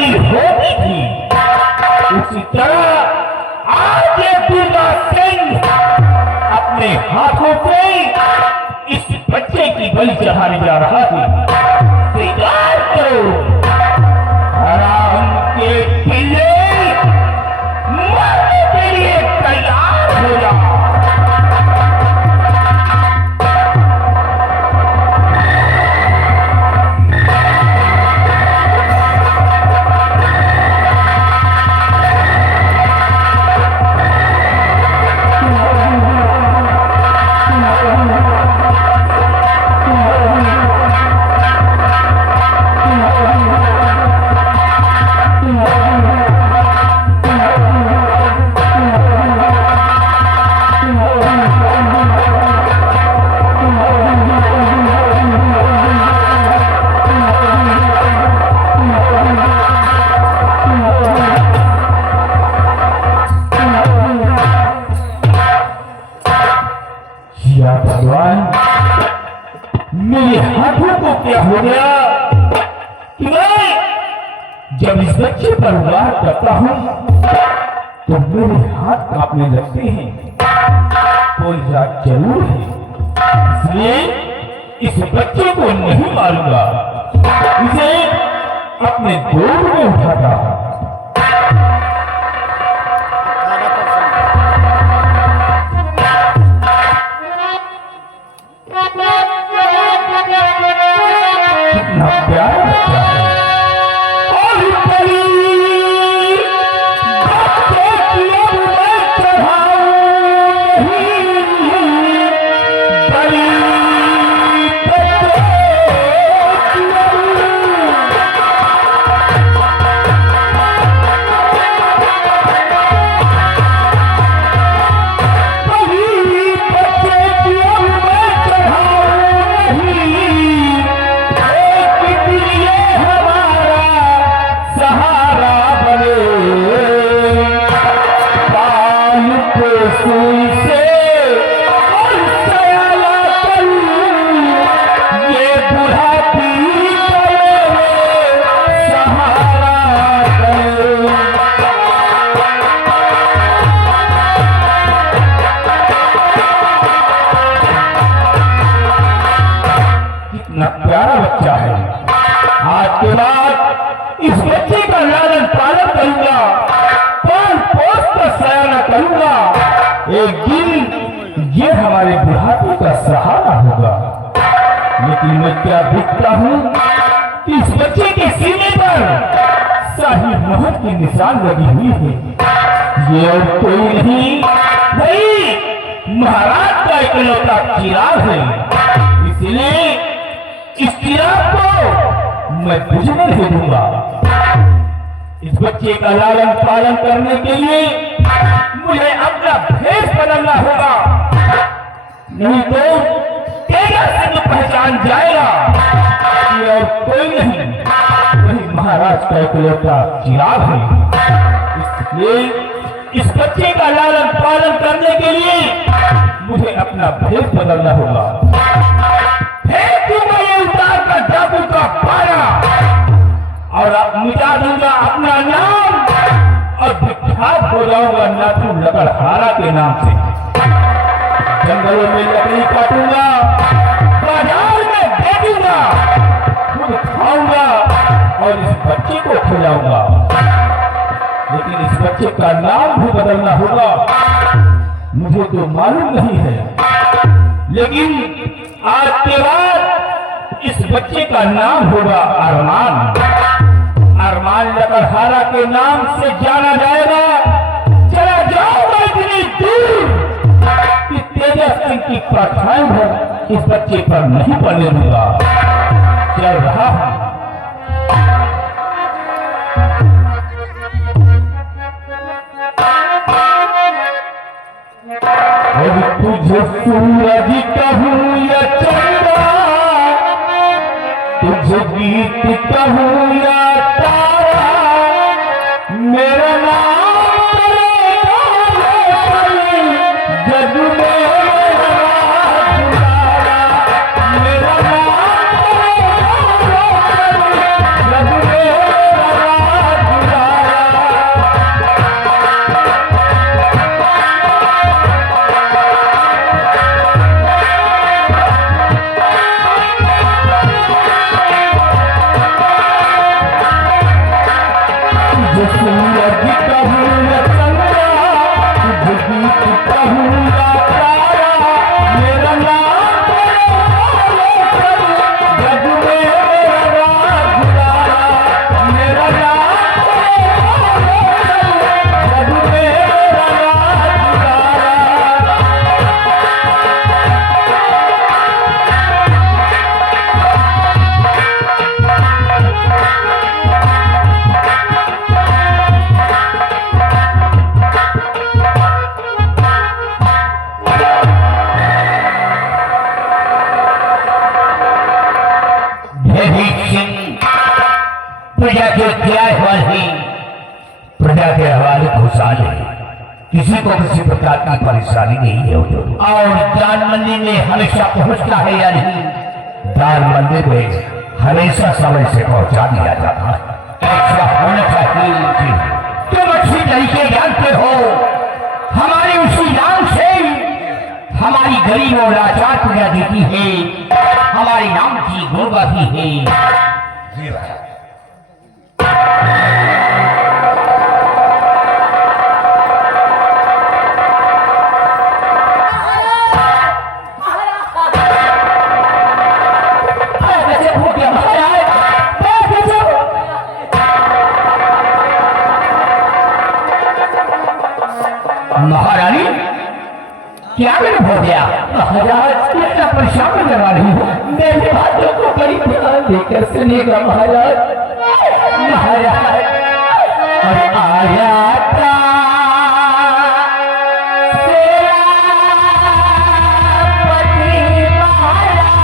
बलि होती थी, उसी तरह आज ये दुर्गा सिंह अपने हाथों से इस बच्चे की बलि चढ़ाने जा रहा है। स्वीकार करो, हराम के पिल्ले मरने के लिए तैयार हो जाओ। भगवान, मेरे हाथों को क्या हो गया कि मैं जब इस बच्चे पर वार करता हूं तो मेरे हाथ कांपने लगते हैं। कोई जात जरूर है, इसलिए इस बच्चे को नहीं मारूंगा, इसे अपने गोद में उठाता हूं। प्यारा बच्चा है। आज के बाद इस बच्चे का लालन पालन करूंगा, पाल पोस कर सयाना करूंगा। एक दिन ये हमारे बुढ़ापे का सहारा होगा। लेकिन मैं क्या दिखता हूँ कि इस बच्चे के सीने पर शाही मोहर की निशान लगी हुई है। ये और कोई नहीं, वही महाराज का इकलौता चिराग है। इसलिए इस चिराग को मैं बुझने नहीं दूंगा। इस बच्चे का लालन पालन करने के लिए मुझे अपना भेष बदलना होगा, नहीं तो तेरा सिंह पहचान जाएगा कि और कोई नहीं, वही महाराज का इकलौता चिराग है। इसलिए इस बच्चे का लालन पालन करने के लिए मुझे अपना भेष बदलना होगा। उतार कर जादू का पारा और मिटा दूंगा अपना नाम और विख्यात हो जाऊंगा नाथू लकड़हारा के नाम से। जंगलों में लकड़ी काटूंगा, बाजार में बेचूंगा, खुद खाऊंगा और इस बच्चे को खिलाऊंगा। लेकिन इस बच्चे का नाम भी बदलना होगा। मुझे तो मालूम नहीं है, लेकिन आज के बाद इस बच्चे का नाम होगा अरमान। अरमान लकड़हारा के नाम से जाना जाएगा। चला जाऊंगा इतनी दूर कि तेजस सिंह की परछाई हो इस बच्चे पर नहीं पड़ने दूंगा। चल रहा हूं। तुझे सूरज कहूँ या चंद्रा, तुझे गीत कहूँ या तारा, मेरा नाम जग में मेरा नाम जग में सूरज कहूँगा चंद्रा, गीत कहूँगा तारा, मेरा नाम जग में मेरा राज दुलारा, मेरा नाम जग में मेरा राज दुलारा। प्रजा के इख्तियार वाली, प्रजा के हवाले खुशहाल है, किसी को किसी प्रकार की परेशानी नहीं है। और दान मंदिर में हमेशा पहुंचता है या नहीं? दान मंदिर में हमेशा समय से पहुंचा दिया जाता है। ऐसा होना चाहिए। तुम अच्छी तरीके जानते हो, हमारी उसी नाम से हमारी गरीब और लाचार प्रजा देती है, हमारे नाम की गुणगाती है। महारानी क्या मैंने हो गया? महाराज इतना परेशान करवा रही हूँ, मेरे बातों को बड़ी ध्यान देकर सुनिएगा महाराज। महाराज और आया था सेनापति महाराज,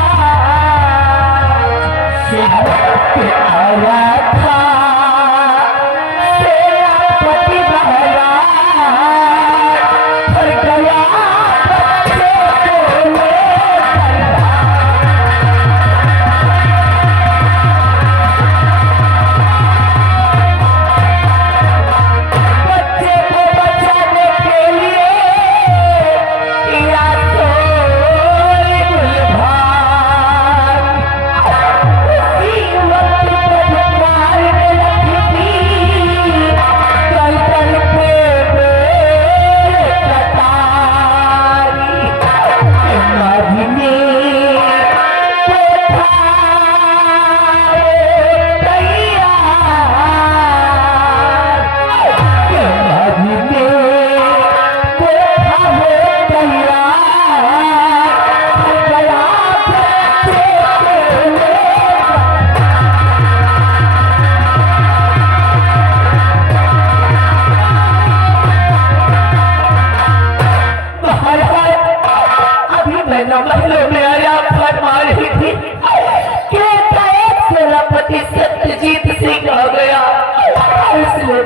सेनापति आया था सेनापति महाराज,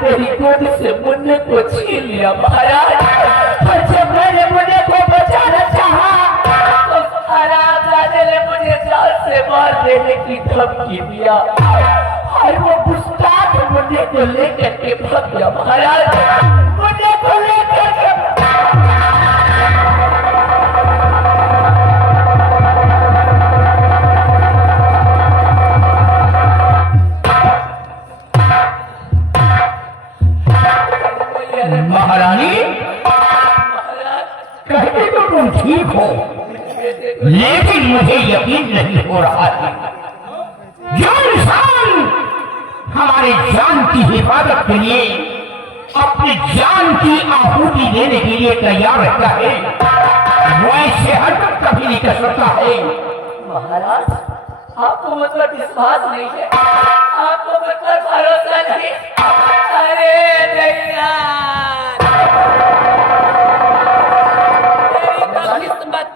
मेरी गोद से मुन्ने को छीन लिया महाराज। और जब मैंने मुन्ने को बचाना चाहा तो महाराज राजा ने मुझे जाल से मार देने की धमकी दिया और वो गुस्ताख मुन्ने को लेकर के भाग गया महाराज। मुन्ने को लेकर के महारानी कहते तो तुम ठीक हो, लेकिन मुझे यकीन नहीं हो रहा है। जो इंसान हमारे जान की हिफाजत के लिए अपनी जान की आहुति देने के लिए तैयार रहता है, वो ऐसे हरकत कभी नहीं कर सकता है। महाराज आपको मतलब विश्वास नहीं है, आपको मतलब भरोसा नहीं। अरे दैया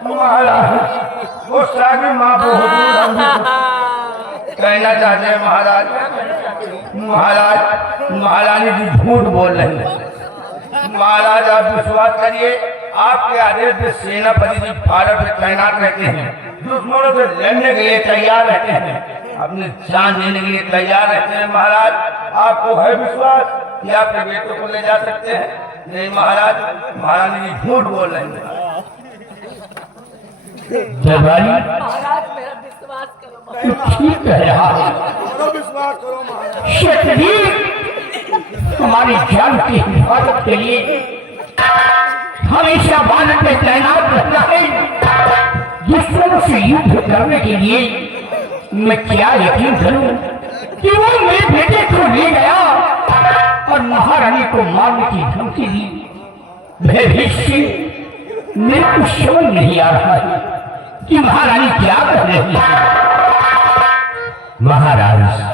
महाराज वो सारी माँ कहना चाहते हैं महाराज। महारानी जी झूठ बोल रही है। महाराज आप विश्वास करिए, आपके आदेश से सेनापति जी भारत में तैनात रहते हैं, दुश्मनों से लड़ने के लिए तैयार रहते हैं, अपनी जान देने के लिए तैयार रहते हैं। महाराज आपको है विश्वास कि आपके बेटों को ले जा सकते हैं? नहीं महाराज, महारानी जी झूठ बोल रही है। महाराज मेरा विश्वास करो, ठीक कह रहा है। विश्वास करो महाराज। तुम्हारी जान की हिफाजत के लिए हमेशा बाण पे तैनात रहना है। दुश्मनों से युद्ध करने के लिए मैं क्या यकीन करूं कि वो मेरे बेटे को ले गया और महारानी को मारने की धमकी दी। भविष्य मेरे को समझ नहीं आ रहा है कि महारानी क्या कर रही है। महाराज,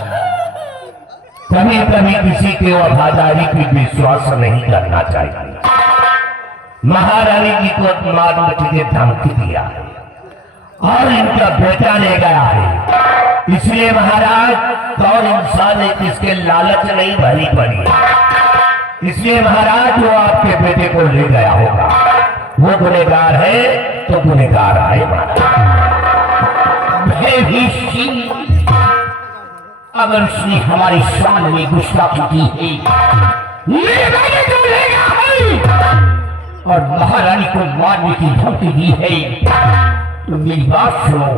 कभी कभी किसी के वफादारी की विश्वास नहीं करना चाहिए। महारानी जी को मारने के लिए धमकी दिया है और इनका बेटा ले गया है, इसलिए महाराज कौन इंसान है जिसके लालच नहीं भरी पड़ी। इसलिए महाराज वो आपके बेटे को ले गया होगा। वो गुनहगार है तो गुनहगार है महाराज। अगर उसने हमारी शान में गुस्ताखी की है, तो लेगा है और महारानी को मारने की धमकी दी है, तो मेरी बात सुनो।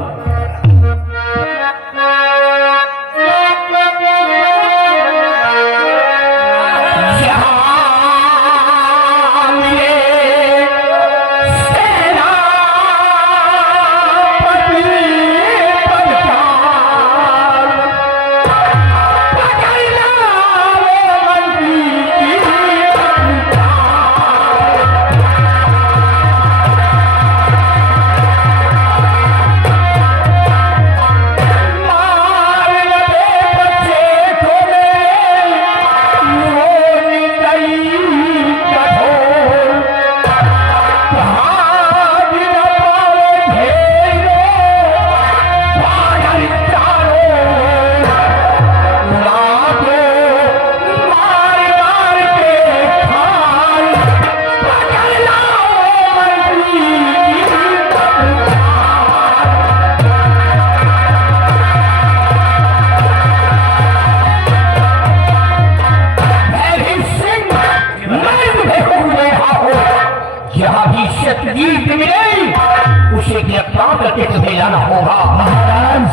महाराज,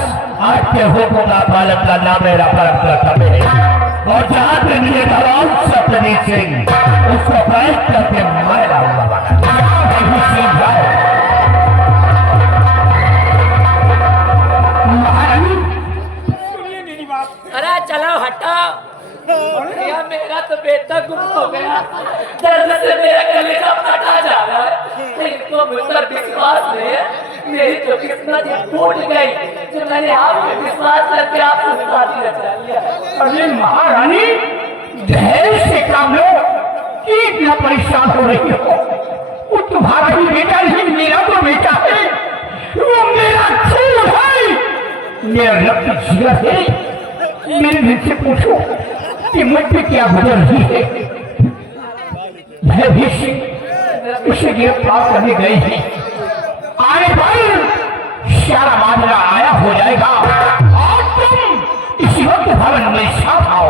आपके हुक्म का पालन करना मेरा परम कर्तव्य है और जहाँ पे मेरे भगवान सतनी सिंह उसको पैक करके मारा हुआ महारानी। अरे चलो हटाओ, भैया मेरा तो बेटा गुम हो गया, दर्द से मेरा कलेजा फटा जा रहा है। इनको मुझपर विश्वास है, मेरी तो किस्मत टूट गई जो मैंने आप पे विश्वास करके आपसे शादी रचा लिया। अरे महारानी, धैर्य से काम लो, इतना परेशान हो रही हो। वो तुम्हारा ही बेटा नहीं, मेरा तो बेटा है, वो मेरा खून है, मेरा रक्त जिगर है। मेरे दिल से पूछो कि मुझ पे क्या गुजर रही है। भविष्य उसे गिरफ्तार करने गए हैं, आने पर सारा मामला आया हो जाएगा और तुम इसी वक्त भवन में साथ आओ।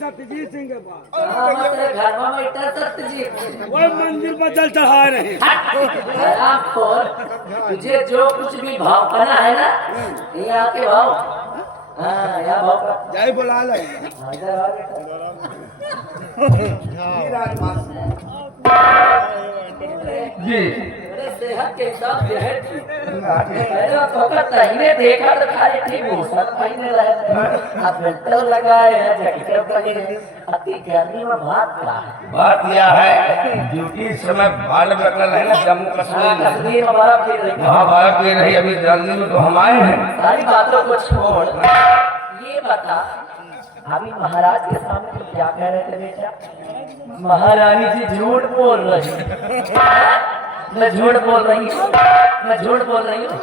सत्यजीत सिंह के पास घर में बैठा सत्यजीत, वो मंदिर पर जल चढ़ा रहे हैं। तुझे जो कुछ भी भाव करना है ना, यहाँ के भाव, हाँ यहाँ भाव जय बुला ले जी। सेहत के हिसाब से है तहीने देखा तो खाली ठीक हो सब महीने रहे। अब फिल्टर लगाए हैं, जैकेट पहने, अति गर्मी में बात क्या है? बात यह है, ड्यूटी समय बाल बकल है ना, जम्मू कश्मीर में बर्फ गिर रही, वहाँ बर्फ गिर रही। अभी जल्दी में तो हम आए हैं। सारी बातों को छोड़ ये बता, अभी महाराज के सामने तो क्या कह रहे थे बेटा? महारानी जी झूठ बोल रही, मैं झूठ बोल रही हूँ, मैं झूठ बोल रही हूँ।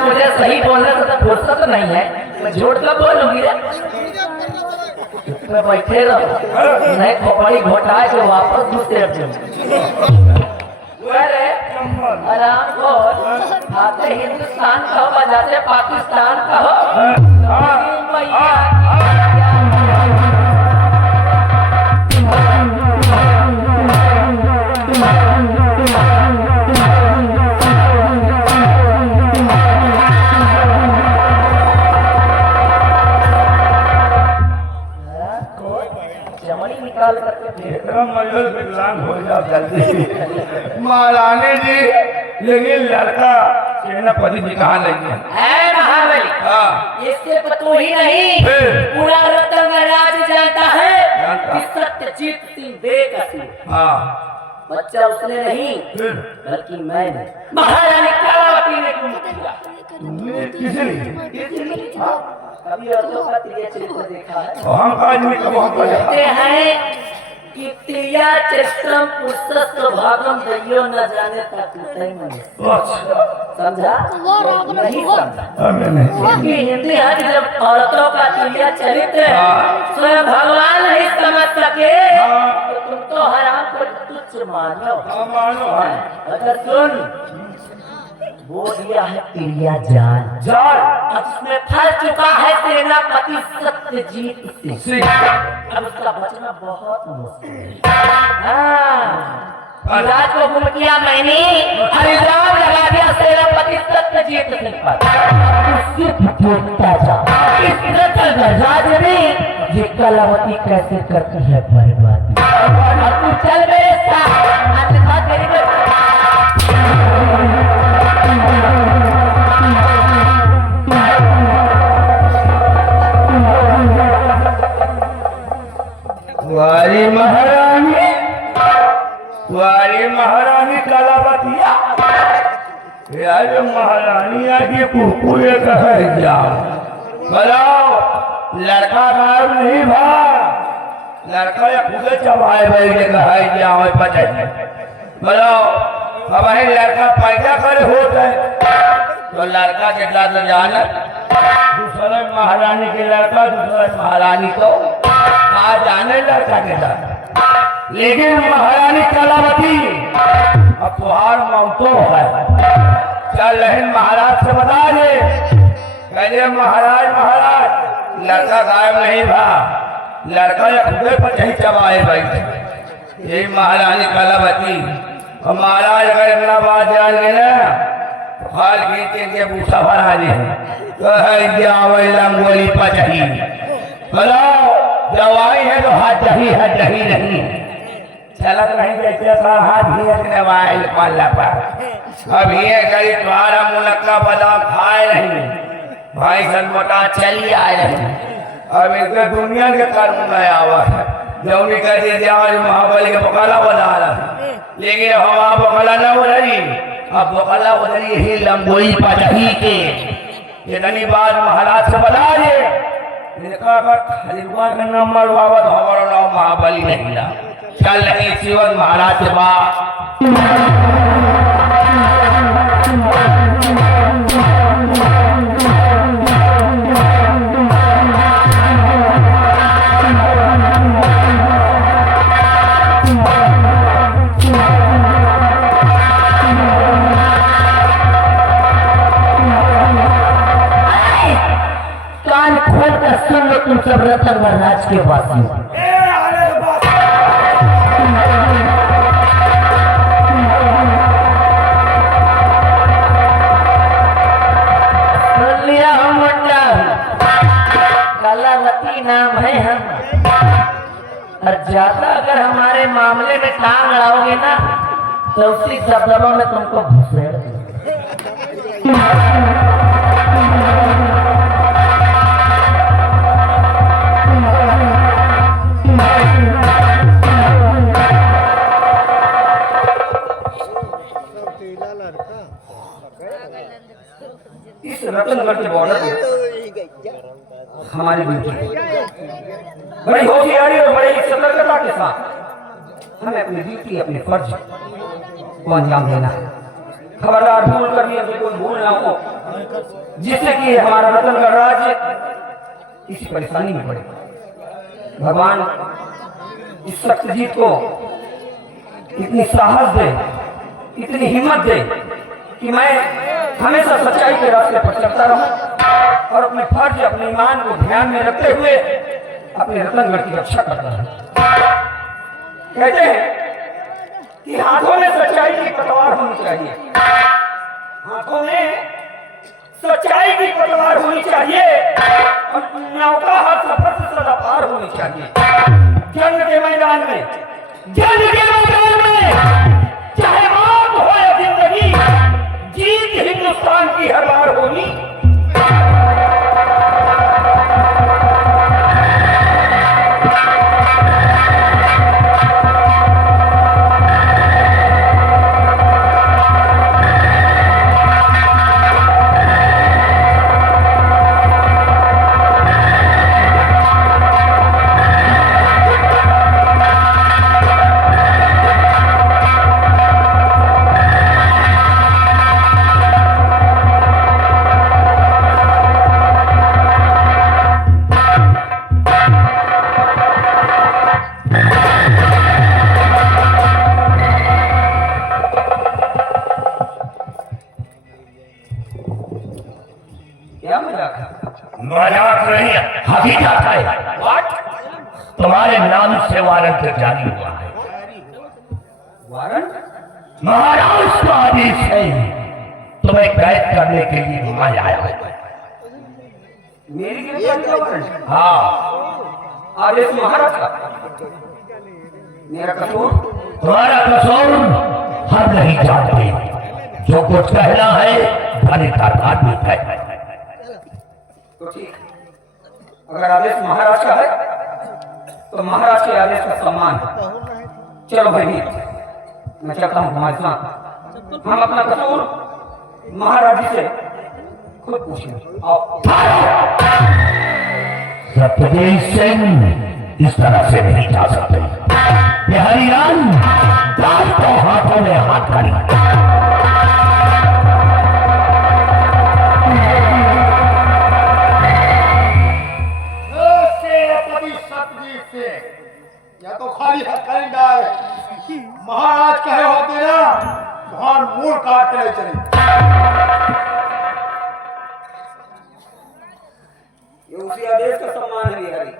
मुझे सही बोलने से तो फुर्सत तो नहीं है, मैं झूठ कब बोलूंगी? मैं बैठे रहो, नहीं खोपड़ी घोटाए जो वापस दूसरे अरे हिंदुस्तान कहो बजाते पाकिस्तान कहो मैया जमनी निकाल करके इतना मजल विकलांग हो जाओ जल्दी महारानी जी। लेकिन लड़का सेनापति जी कहाँ लगी है महाबली। हाँ इसके पतो ही नहीं पूरा रतन राज जानता है जानता। कि सत्यजीत सिंह बेकसूर हाँ बच्चा उसने नहीं बल्कि मैंने महारानी कलावती ने गुम किया। किसने कभी औरतों का त्रिया चरित्र देखा है? हम आज में कब बहुत कहते हैं कि त्रिया चरित्रम पुस्तक भागम दैयो न जाने तक समझा नहीं समझा कि हिंदी है कि जब औरतों का त्रिया चरित्र स्वयं भगवान नहीं समझ सके तो तुम तो हराम को तुच्छ मानो। मानो अगर सुन वो दिया है त्रिया जान जान अब उसमें फल चुका है सेनापति सत्यजीत सिंह। अब उसका बचना बहुत मुश्किल है। हाँ राज को गुम किया मैंने और इल्जाम लगा दिया सेनापति सत्यजीत सिंह पर। देखता जा इस राज्य में ये कलावती कैसे करती है बर्बादी। और तू चल मेरे साथ वाली महारानी कलावतिया यार महारानी आगे कुकुरे कहे जाओ बताओ लड़का गायब नहीं भाग लड़का या खुदे चबाए बैठे कहे जाओ पता बताओ हमारे लड़का पैदा करे होता है तो लड़का के साथ जाना दूसरे महारानी के लड़का दूसरे महारानी को कहा जाने लड़का के साथ। लेकिन महारानी कलावती अब तुहार मौतो है चल लहन महाराज से बता दे कहले महाराज महाराज लड़का गायब नहीं था लड़का या खुदे पर कहीं चबाए बैठे। यही महारानी कलावती और महाराज अगर इतना बात जान गए ना हाल खींचे के भूसा भरा दे लंगोली पचही बताओ दवाई है तो हाथ दही है दही नहीं चलत नहीं जैसे हाथ ही वाइल पाला पर अब ये गई तुम्हारा मुनक्का बादाम खाए नहीं भाई सनमोटा चली आए नहीं अब इसका दुनिया के कर्म में आवा है जौनी कहते जाओ महाबली के बकला बना रहा लेकिन हम बकला न उधरी अब बकला उधरी ही लंबोई पचही के इतनी बात महाराज से बता दे हरिद्वार का नंबर बाबत हमारा नाम महाबली नहीं था चल नहीं शिवन महाराज के बाद कान खोल कर सुन लो तुम सब रतन राज के वासी सुन लिया हम मुंडा कलावती नाम है हम और ज्यादा अगर हमारे मामले में टांग अड़ाओगे ना तो उसी दबदबा में तुमको घुसेड़ इस रतनगढ़ के बॉर्डर हमारी बेटी बड़ी होशियारी और बड़ी सतर्कता के साथ हमें अपनी ड्यूटी अपने फर्ज को अंजाम देना है। खबरदार भूल कर भी कोई भूल ना हो जिससे कि हमारा रतनगढ़ राज्य इसी परेशानी में पड़े। भगवान इस सत्यजीत को इतनी साहस दे इतनी हिम्मत दे कि मैं हमेशा सच्चाई के रास्ते पर चलता रहूं और अपने फर्ज अपने ईमान को ध्यान में रखते हुए अपने रतनगढ़ की रक्षा करता रहूं। कहते हैं कि हाथों में सच्चाई की पतवार होनी चाहिए, हाथों में सच्चाई की पतवार होनी चाहिए और नौका हर सफर से सदा पार होनी चाहिए। जंग के मैदान में, जंग के मैदान में चाहे मौत हो या जिंदगी, जीत हिंदुस्तान की हर बार होनी। मजाक नहीं, हकीकत है। तुम्हारे नाम से वारंट जारी हुआ है। वारंट? महाराज का आदेश है, तुम्हें कैद करने के लिए बुलाया आया है। मेरी गिरफ्तारी का वारंट? हाँ, आदेश महाराज का। मेरा कसूर? तुम्हारा कसूर हम नहीं जानते, जो कुछ कहना है भले का धार्मिक है। तो ठीक, अगर आदेश महाराज का है तो महाराज के आदेश का सम्मान है। चलो भाई, मैं चलता हूँ तुम्हारे साथ। हम अपना कसूर महाराज जी से खुद पूछेंगे। आओ। सत्यदेव सिंह इस तरह से नहीं जा सकते। बिहारी राम दास को हाथों में हाथ करें। या तो खाली हाथ करेंगे, महाराज कहे होते ना तुहार मूल काट के चले। ये उसी आदेश का सम्मान है बिहारी,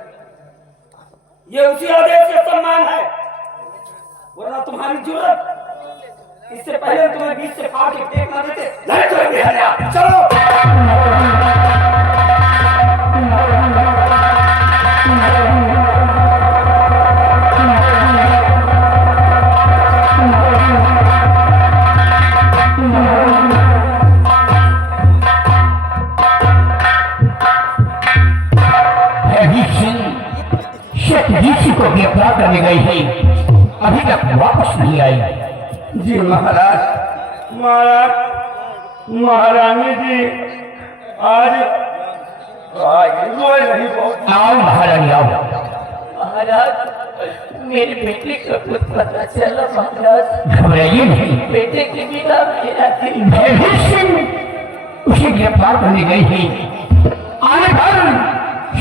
ये उसी आदेश का सम्मान है, वरना तुम्हारी जुर्रत इससे पहले तुम्हें बीच से फाड़ के फेंक ना देते। चलो ऋषि को गिरफ्तार करने गई है, अभी तक वापस नहीं आई। जी महाराज, महाराज, महारानी जी आज रोए नहीं बहुत। आओ महारानी आओ। महाराज, मेरे बेटे को कुछ पता चला महाराज। घबराइए नहीं, बेटे की बिना मेरा दिल। उसे गिरफ्तार करने गई है, आने पर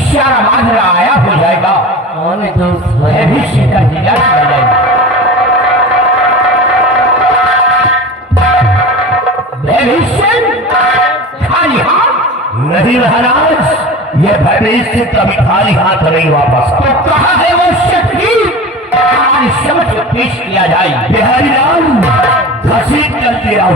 सारा माजरा आया हो जाएगा। भविष्य का इलाज कर जाएगा। भविष्य खाली हाथ नहीं महाराज, ये भविष्य कभी खाली हाथ नहीं वापस। तो कहाँ है वो शक्ति हमारी समझ में पेश किया जाए। बिहारी राम घसीट चलते आओ।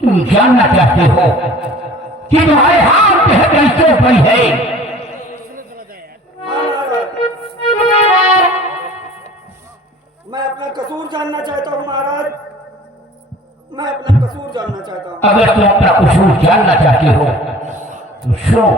तुम जानना चाहते हो कि तुम्हारे हाथ में कैसे पड़ी है? मैं अपना कसूर जानना चाहता हूँ महाराज, मैं अपना कसूर जानना चाहता हूँ। अगर तुम अपना कसूर जानना चाहते हो तो सुनो।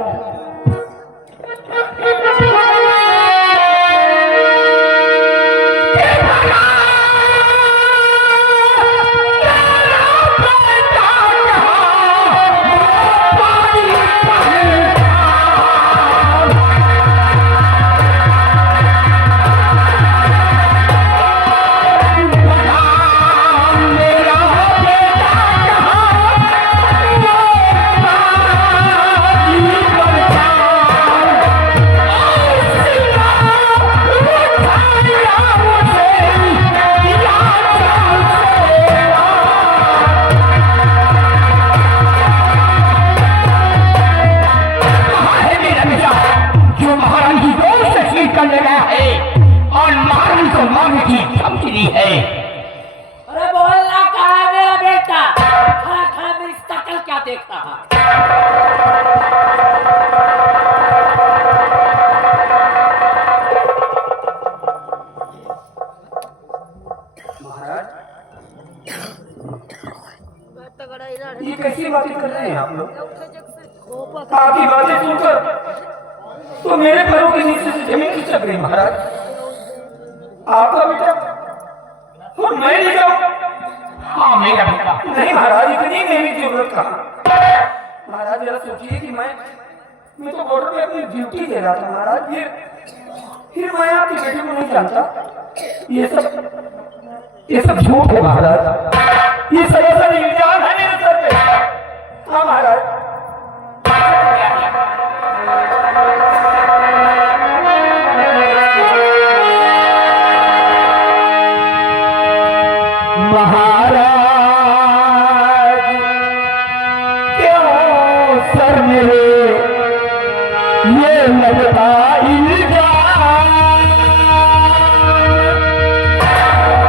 पूछनी है? अरे बोलना कहाँ है मेरा बेटा? खा खा मेरी शक्ल क्या देख रहा है? ये कैसी बातें कर रहे हैं आप लोग? आपकी बातें सुनकर तो मेरे पैरों के नीचे से जमीन खिसक गई महाराज। आपका बेटा और मैं ले जाऊं? हाँ मेरा बेटा। नहीं महाराज, इतनी मेरी जरूरत कहाँ? महाराज जरा सोचिए कि मैं तो बॉर्डर पे अपनी ड्यूटी दे रहा था महाराज। फिर मैं आपके बेटे को नहीं जानता। ये सब झूठ है महाराज। ये सरासर इल्जाम है मेरे सर पे। हाँ महाराज। महाराज क्यों सर मेरे ये लगता इल्जाम?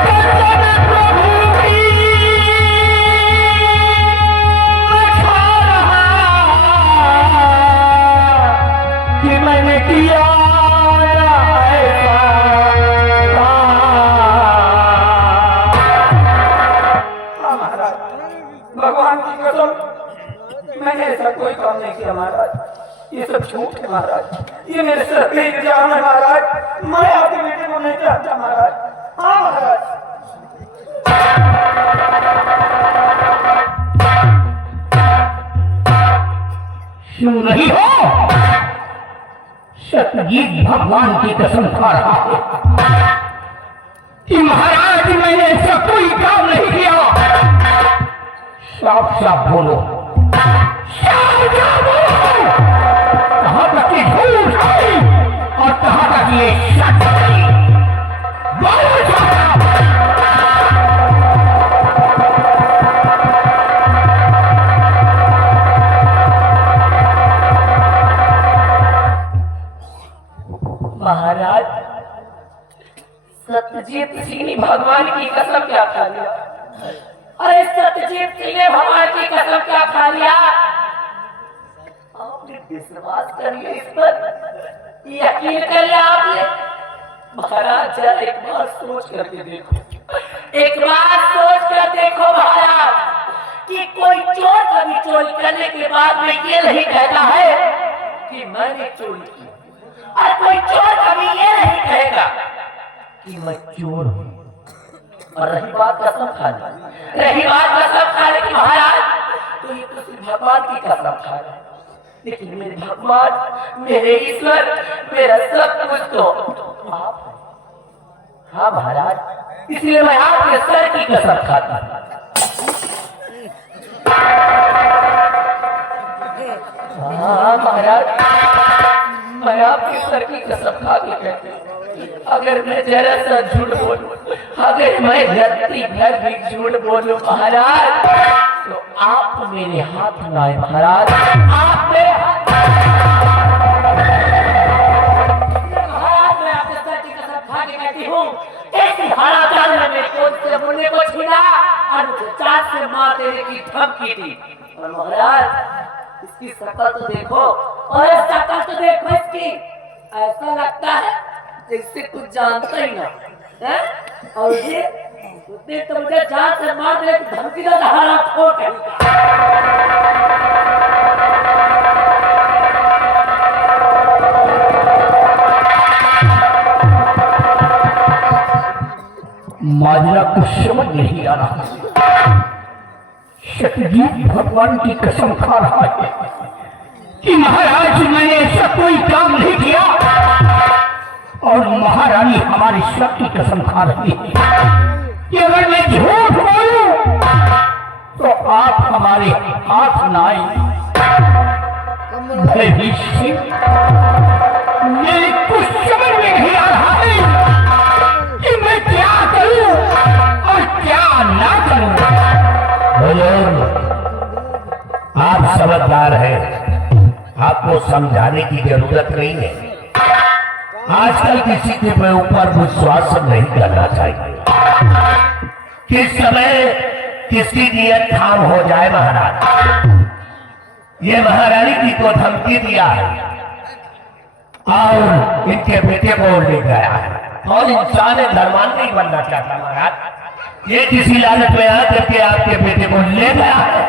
कसम प्रभु की मैं खा रहा कि मैंने किया भगवान की कसम मैंने ऐसा कोई काम नहीं किया महाराज। ये सब झूठ है महाराज। ये मेरे सर पे इल्जाम है महाराज। मैं आपके बेटे को नहीं चाहता महाराज। हाँ महाराज। क्यों नहीं हो? सतजीत भगवान की कसम खा रहा है कि महाराज मैंने ऐसा कोई काम नहीं किया। साफ साफ बोलो, कहाँ तक ये झूठ है और कहाँ तक ये सच है? बोलो साफ। महाराज सत्यजीत सिंह ने भगवान की कसम क्या खा लिया? अरे सत्यजीत सिंह ने भगवान की कसम क्या खा लिया? आपने विश्वास कर लिया इस पर, यकीन कर लिया आपने? महाराज जरा एक बार सोच करके देखो, एक बार सोच कर देखो महाराज कि कोई चोर कभी चोरी करने के बाद में ये नहीं कहता है कि मैंने चोरी की, और कोई चोर कभी ये नहीं कहेगा कि मैं चोर हूं। और रही बात कसम खाने, रही बात कसम खाने की महाराज, तो ये तो सिर्फ भगवान की कसम खा रहे, लेकिन मेरे भगवान, मेरे ईश्वर, मेरा सब कुछ तो आप हैं। हाँ महाराज, इसलिए मैं आपके सर की कसम खाता हूं। हाँ महाराज, मैं आपके सर की कसम खा के कहती हूँ, अगर मैं जरा सा झूठ बोलूं, अगर मैं धरती भर भी झूठ बोलूं महाराज, तो आप मेरे हाथ लाए महाराज, आप मेरे हाथ। महाराज मैं आपके सर की कसम खा के कहती हूँ, ऐसी हालात में मेरे कोच से मुन्ने को छीना और मुझे चार से मार देने की धमकी दी। और महाराज इसकी शक्ल तो देखो, और शक्ल तो देखो इसकी, ऐसा लगता है जैसे कुछ जानता ही ना है। और ये उसने तो मुझे जान से मार देने की धमकी दा, हारा ठोक माजरा कुछ समझ नहीं आ रहा। सतजीत भगवान की कसम खा रहा है कि महाराज मैंने ऐसा कोई काम नहीं किया, और महारानी हमारी सब की कसम खा रही है कि अगर मैं झूठ बोलूं तो आप हमारे हाथ लाए। मेरे कुछ समझ में नहीं आ रहा है कि मैं क्या करूं और क्या ना करूं। आप समझदार हैं, आपको समझाने की जरूरत नहीं है। आजकल किसी के ऊपर विश्वास नहीं करना चाहिए। किस समय किसकी नीयत थाम हो जाए महाराज। ये महारानी जी को धमकी दिया है और इनके बेटे को ले गया है और इंसान धर्मान नहीं बनना चाहता महाराज। ये किसी लालच में आ करके आपके बेटे को ले गया है।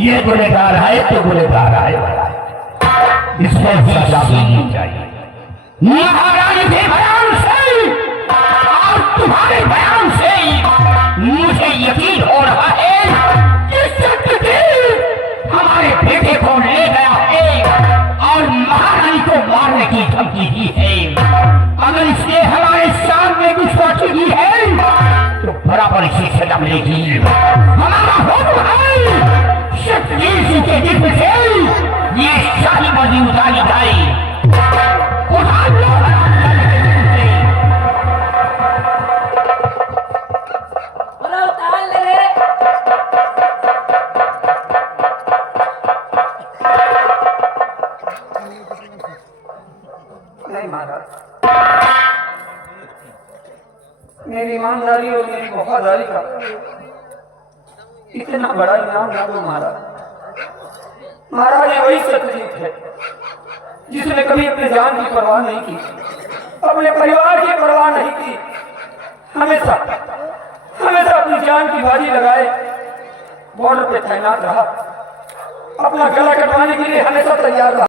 ये गुनहगार है तो गुनहगार है महाराज, इसको सजा मिलनी चाहिए। महारानी के बयान से और तुम्हारे बयान से मुझे यकीन हो रहा है कि सत्यदेव हमारे बेटे को ले गया है और महारानी को मारने की धमकी दी है। अगर इसने हमारे सामने गुस्ताखी की है तो बराबर इसी सजा मिलेगी। हमारा हुक्म है सत्यदेव जी के जिस्म से ये शाही बदी उतारी जाए। उतार लो बोला उतार ले रे। नहीं महाराज, मेरी ईमानदारी और मेरी वफादारी का इतना बड़ा इनाम ना दो महाराज। महाराज ये वही सत्यजीत है जिसने कभी अपने जान की परवाह नहीं की, अपने परिवार की परवाह नहीं की, हमेशा हमेशा अपनी जान की बाजी लगाए बॉर्डर पे तैनात रहा, अपना गला कटवाने के लिए हमेशा तैयार रहा।